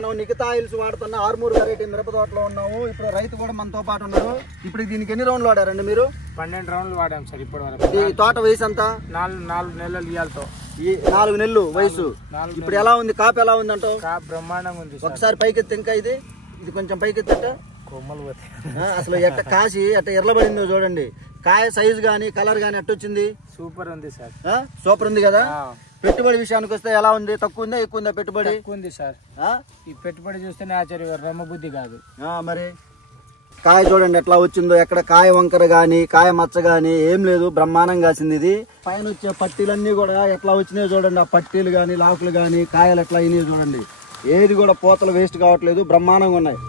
మనం నిఖితా ఆయిల్స్ వాడుతున్న ఆర్మూర్ వెరైటీ మిరప తోటలో ఉన్నాము. ఇప్పుడు రైతు కూడా మనతో పాటు ఉన్నారు. ఇప్పుడు దీనికి ఎన్ని రౌండ్లు వాడారండి మీరు? 12 రౌండ్లు వాడాం సార్ ఇప్పటి వరకు. ఈ తోట వయసు అంతా 4 నెలలు ఇయ్యాలతో. ఈ 4 నెలలు వయసు. ఇప్పుడు ఎలా ఉంది కాపు? ఎలా ఉంది అంటావు? కాపు బ్రహ్మాండంగా ఉంది. ఒకసారి పైకెత్తి, ఇంకా ఇది కొంచెం పైకెత్తట కొమ్మలు పోతాయి. అసలు ఎట్ట కాసి ఎట్ట ఎర్రబడిందో చూడండి. కాయ సైజు గానీ కలర్ గానీ ఎట్టొచ్చింది? సూపర్ ఉంది సార్. సూపర్ ఉంది కదా. పెట్టుబడి విషయానికి వస్తే ఎలా ఉంది? తక్కువ ఉందా ఎక్కువ ఉందా పెట్టుబడి? ఎక్కువ ఉంది సార్. ఈ పెట్టుబడి చూస్తేనే ఆశ్చర్య రమ్మబుద్ధి కాదు. మరి కాయ చూడండి ఎట్లా వచ్చిందో. ఎక్కడ కాయ వంకర గానీ కాయ మచ్చ గానీ ఏం లేదు. బ్రహ్మాండంగా కాసింది. ఇది పైన వచ్చే పట్టీలన్నీ కూడా ఎట్లా వచ్చినాయో చూడండి. ఆ పట్టీలు గానీ లాకులు గానీ కాయలు ఎట్లా అయినాయో చూడండి. ఏది కూడా పూతలు వేస్ట్ కావట్లేదు. బ్రహ్మాండంగా ఉన్నాయి.